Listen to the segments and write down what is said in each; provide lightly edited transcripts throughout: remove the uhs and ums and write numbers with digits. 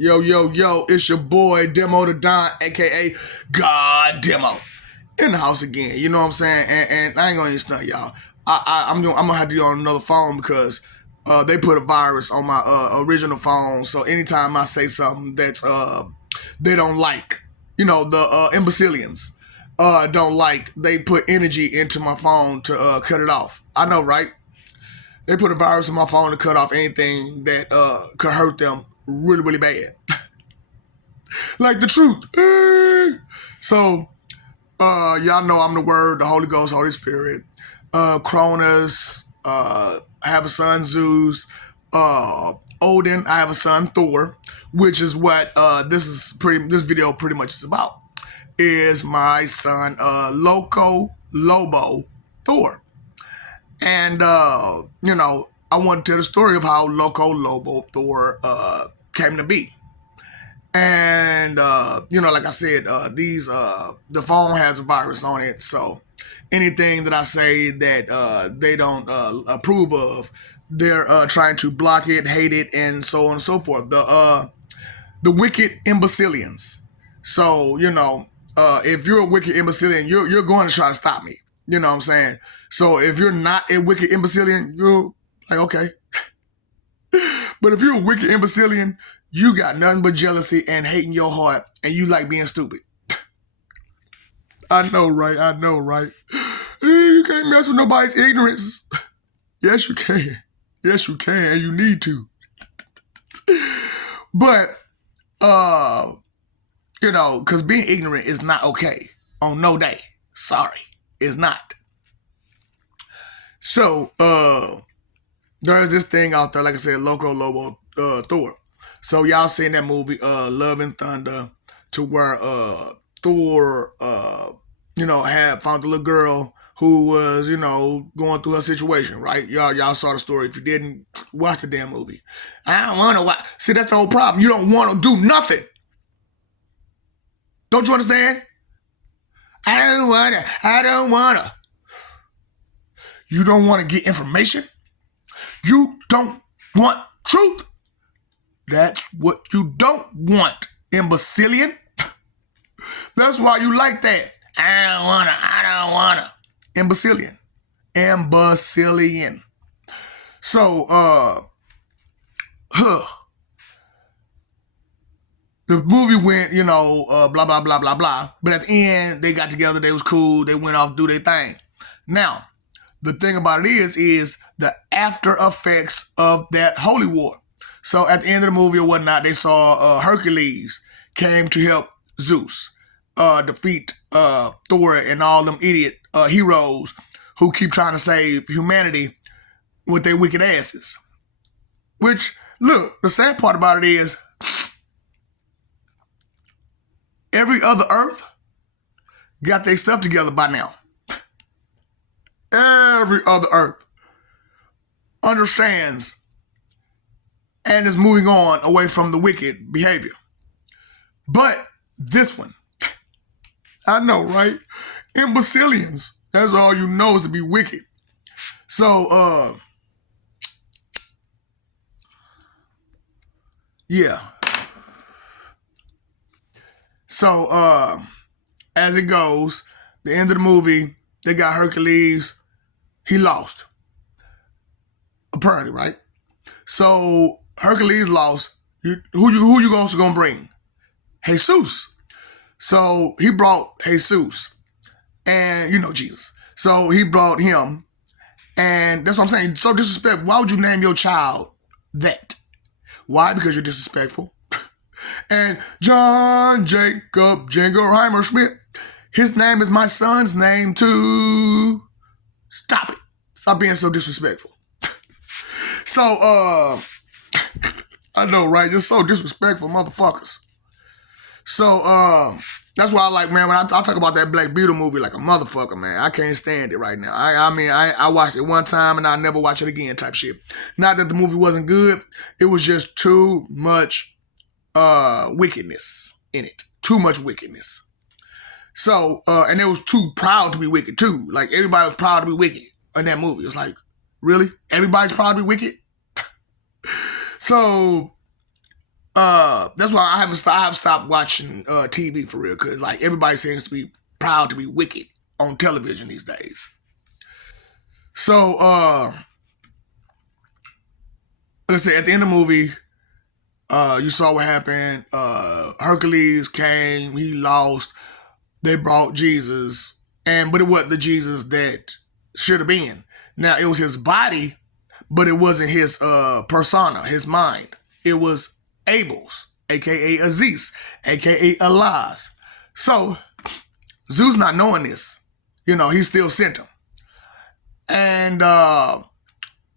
Yo, yo, yo, it's your boy, Demo the Don, a.k.a. God Demo. In the house again, you know what I'm saying? And I ain't gonna even stunt y'all. I'm gonna have to be on another phone because they put a virus on my original phone. So anytime I say something that's they don't like, you know, the imbecilians don't like, they put energy into my phone to cut it off. I know, right? They put a virus on my phone to cut off anything that could hurt them really, really bad. Like the truth. So, y'all know I'm the Word, the Holy Ghost, Holy Spirit. Cronus, I have a son, Zeus. Odin, I have a son, Thor, which is what this video pretty much is about. Is my son, Loco, Lobo, Thor. And, you know, I want to tell the story of how Loco, Lobo, Thor came to be. And, you know, like I said, the phone has a virus on it. So anything that I say that they don't approve of, they're trying to block it, hate it, and so on and so forth. The wicked imbecilians. So, you know, if you're a wicked imbecilian, you're going to try to stop me. You know what I'm saying? So if you're not a wicked imbecilian, you're like, okay. But if you're a wicked imbecilian, you got nothing but jealousy and hate in your heart, and you like being stupid. I know, right? I know, right? You can't mess with nobody's ignorance. Yes, you can. Yes, you can, and you need to. But, you know, because being ignorant is not okay on no day. Sorry, it's not. So, there's this thing out there, like I said, Loco, Lobo, Thor. So y'all seen that movie, Love and Thunder, to where Thor, you know, had found the little girl who was, you know, going through her situation, right? Y'all saw the story. If you didn't, watch the damn movie. I don't want to watch. See, that's the whole problem. You don't want to do nothing. Don't you understand? I don't want to. You don't want to get information? You don't want truth? That's what you don't want, imbecilian. That's why you like that. I don't wanna. Imbecilian. So, the movie went, you know, blah, blah, blah, blah, blah. But at the end, they got together, they was cool, they went off, do their thing. Now, the thing about it is the after effects of that holy war. So at the end of the movie or whatnot, they saw Hercules came to help Zeus defeat Thor and all them idiot heroes who keep trying to save humanity with their wicked asses. Which, look, the sad part about it is every other Earth got their stuff together by now. Every other Earth understands and is moving on away from the wicked behavior. But this one, I know, right? Imbecilians, that's all you know is to be wicked. So, yeah. So, as it goes, the end of the movie, they got Hercules. He lost. Apparently, right? So Hercules lost. Who you gonna bring? Jesus. So he brought Jesus, and you know Jesus. So he brought him, and that's what I'm saying. So disrespectful. Why would you name your child that? Why? Because you're disrespectful. And John Jacob Jingleheimer Schmidt, his name is my son's name too. Stop it. Stop being so disrespectful. So, I know, right? You're so disrespectful, motherfuckers. So, that's why I like, man, when I talk about that Black Beetle movie like a motherfucker, man, I can't stand it right now. I watched it one time and I'll never watch it again type shit. Not that the movie wasn't good. It was just too much wickedness in it. Too much wickedness. So, and it was too proud to be wicked too. Like, everybody was proud to be wicked in that movie. It was like, really? Everybody's proud to be wicked? So, That's why I have stopped watching TV for real, because like everybody seems to be proud to be wicked on television these days. So let's say at the end of the movie, you saw what happened. Hercules came, he lost. They brought Jesus, but it wasn't the Jesus that should have been. Now it was his body, but it wasn't his persona, his mind. It was Abel's, aka Aziz, aka Allah's. So Zeus not knowing this, he still sent him, and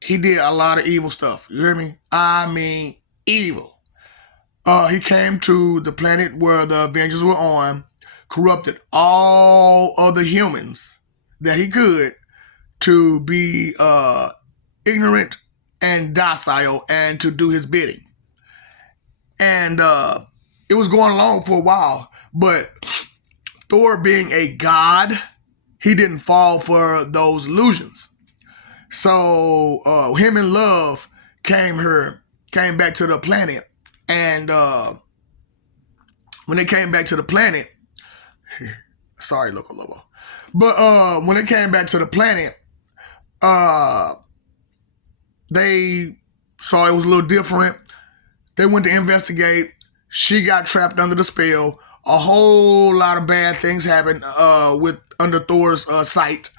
he did a lot of evil stuff. You hear me? I mean, evil. He came to the planet where the Avengers were on, corrupted all other humans that he could to be ignorant and docile and to do his bidding. And it was going along for a while, but Thor being a god, he didn't fall for those illusions. So him and Love came back to the planet. And when they came back to the planet, sorry, Lobo. But when they came back to the planet, they saw it was a little different. They went to investigate. She got trapped under the spell. A whole lot of bad things happened under Thor's sight.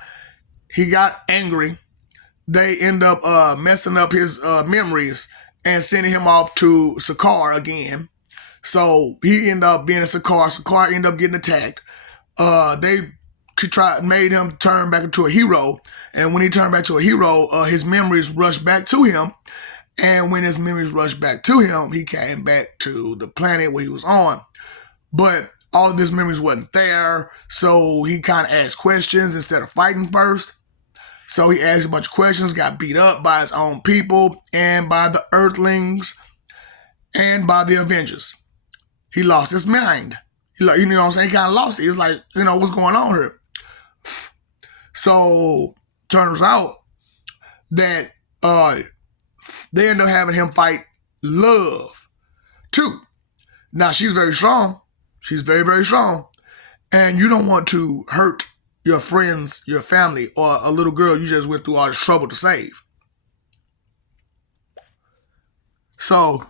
He got angry. They end up messing up his memories and sending him off to Sakaar again. So he ended up being in Sakaar. Sakaar ended up getting attacked. They made him turn back into a hero. And when he turned back to a hero, his memories rushed back to him. And when his memories rushed back to him, he came back to the planet where he was on. But all of his memories wasn't there. So he kind of asked questions instead of fighting first. So he asked a bunch of questions, got beat up by his own people and by the Earthlings and by the Avengers. He lost his mind. You know what I'm saying? He kind of lost it. He's like, what's going on here? So turns out that they end up having him fight Love too. Now she's very strong. She's very, very strong. And you don't want to hurt your friends, your family, or a little girl you just went through all this trouble to save. So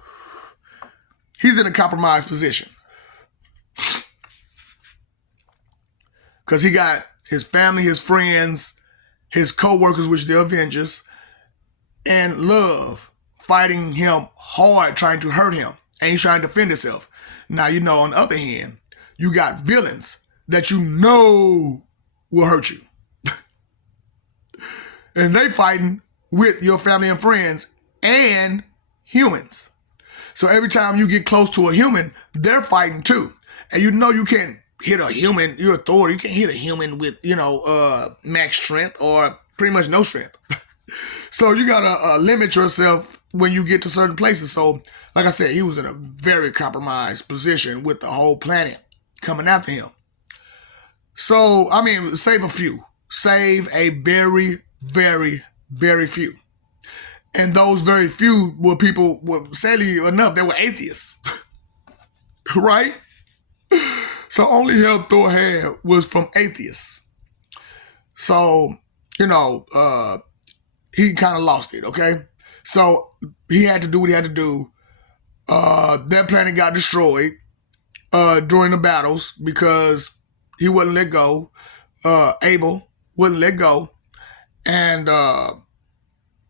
he's in a compromised position. Because he got his family, his friends, his co-workers, which they're Avengers, and Love fighting him hard, trying to hurt him. And he's trying to defend himself. Now, on the other hand, you got villains that will hurt you. And they fighting with your family and friends and humans. So every time you get close to a human, they're fighting too. And you can't hit a human. You're a Thor. You can't hit a human with, max strength or pretty much no strength. So you got to limit yourself when you get to certain places. So like I said, he was in a very compromised position with the whole planet coming after him. So, save a few. Save a very, very, very few. And those very few were people, sadly enough, they were atheists. Right? So only help Thor had was from atheists. So, he kind of lost it, okay? So he had to do what he had to do. That planet got destroyed during the battles because he wouldn't let go. Abel wouldn't let go. And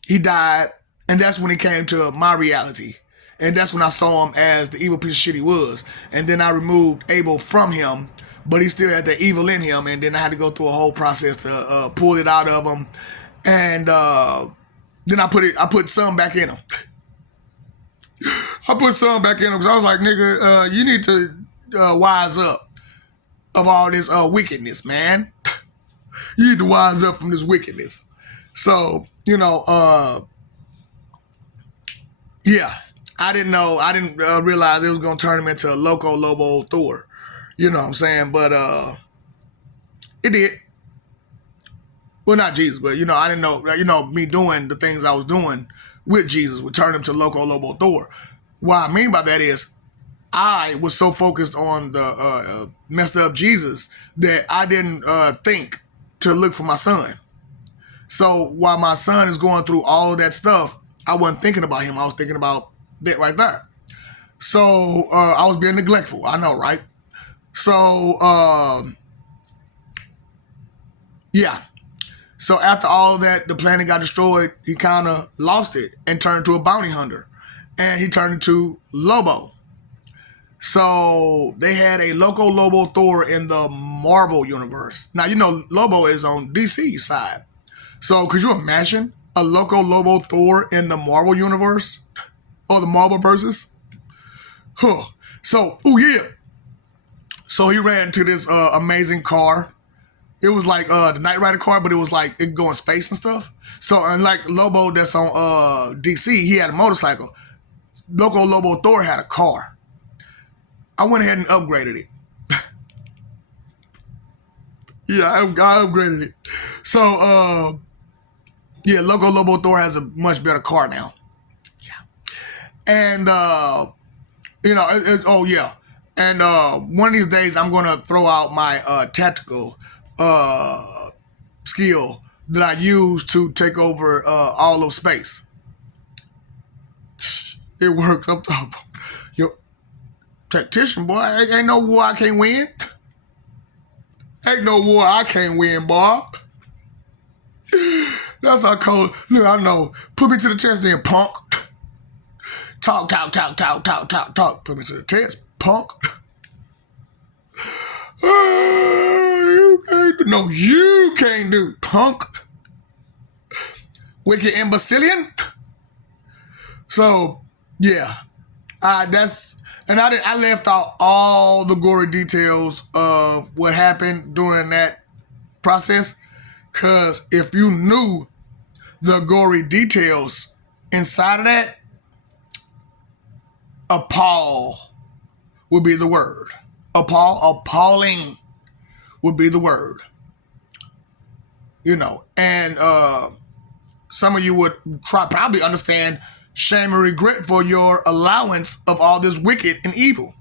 he died. And that's when he came to my reality. And that's when I saw him as the evil piece of shit he was. And then I removed Abel from him. But he still had the evil in him. And then I had to go through a whole process to pull it out of him. And then I put some back in him. I put some back in him because I was like, nigga, you need to wise up of all this wickedness, man. You need to wise up from this wickedness. So, yeah, I didn't know. I didn't realize it was going to turn him into a Loco, Lobo, Thor. You know what I'm saying? But it did. Well, not Jesus, but, I didn't know, me doing the things I was doing with Jesus would turn him to Loco, Lobo, Thor. What I mean by that is I was so focused on the messed up Jesus that I didn't think to look for my son. So while my son is going through all of that stuff, I wasn't thinking about him. I was thinking about that right there. So I was being neglectful. I know, right? So yeah. So after all of that, the planet got destroyed. He kind of lost it and turned to a bounty hunter, and he turned into Lobo. So they had a Loco, Lobo, Thor in the Marvel universe. Now, you know, Lobo is on DC side. So could you imagine a Loco, Lobo, Thor in the Marvel universe? Or the Marvel versus? Huh. So, oh yeah. So he ran into this amazing car. It was like the Knight Rider car, but it was like it could go in space and stuff. So unlike Lobo that's on DC, he had a motorcycle. Loco, Lobo, Thor had a car. I went ahead and upgraded it. Yeah, I upgraded it. So, yeah, Loco Lobo Thor has a much better car now. Yeah. And, you know, oh, yeah. And one of these days, I'm going to throw out my tactical skill that I use to take over all of space. It works. I'm talking. Yo, tactician, boy. Ain't no war I can't win. Ain't no war I can't win, boy. That's how cold. Look, I know. Put me to the test then, punk. Talk. Put me to the test, punk. You can't do. No, you can't do, punk. Wicked imbecilian. So, yeah. I left out all the gory details of what happened during that process. Because if you knew the gory details inside of that, appall would be the word. Appalling would be the word. You know, and some of you would probably understand shame and regret for your allowance of all this wicked and evil.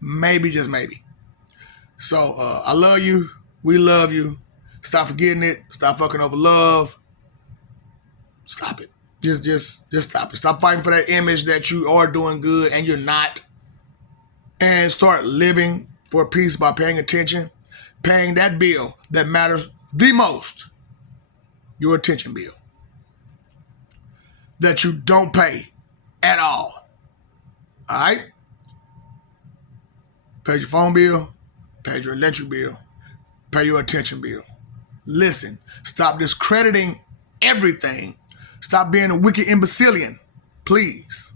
Maybe, just maybe. So I love you. We love you. Stop forgetting it. Stop fucking over love. Stop it. Just stop it. Stop fighting for that image that you are doing good and you're not. And start living for peace by paying attention. Paying that bill that matters the most. Your attention bill. That you don't pay at all. All right? Pay your phone bill. Pay your electric bill. Pay your attention bill. Listen. Stop discrediting everything. Stop being a wicked imbecilian. Please.